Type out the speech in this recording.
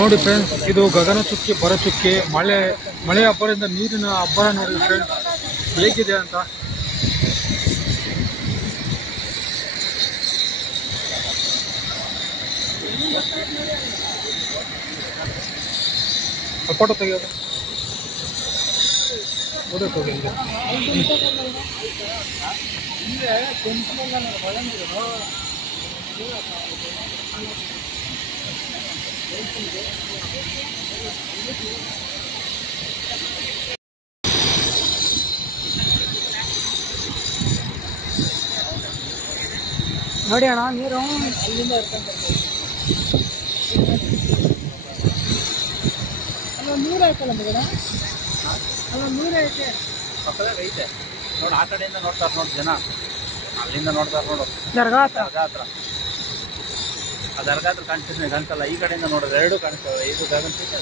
ನೋಡಿ ಫ್ರೆಂಡ್ಸ್, ಇದು ಗಗನ ಚುಕ್ಕಿ ಬರ ಚುಕ್ಕಿ. ಮಳೆ ಅಬ್ಬರದಿಂದ ನೀರಿನ ಅಬ್ಬರ ನೋಡಿ ಫ್ರೆಂಡ್ಸ್ ಹೇಗಿದೆ ಅಂತ. ಫೋಟೋ ತೆಗೆಯೋದು ನೋಡಿ ಅಣ್ಣ, ನೀರು ಅಲ್ಲಿಂದ ಅಲ್ಲೊಂದು ನೀರು ಐತಲ್ಲ ಮಗನ, ಅಲ್ಲೊಂದು ನೀರು ಐತೆ ಪಕ್ಕದಾಗ ಐತೆ ನೋಡಿ. ಆ ಕಡೆಯಿಂದ ನೋಡ್ತಾರೆ ನೋಡಿ ಜನ, ಅಲ್ಲಿಂದ ನೋಡ್ತಾರೆ ನೋಡು. ದರ್ಗಾ ಹತ್ರ ಆ ದರ್ಗಾ ಹತ್ರ ಕಾಣಿಸ್ತಿದ್ದೆ ಕಾಣಿಸಲ್ಲ. ಈ ಕಡೆಯಿಂದ ನೋಡಿದ್ರೆ ಎರಡು ಕಾಣಿಸ್ತವೆ. ಇದು ಗಗನ ಚುಕ್ಕಿ,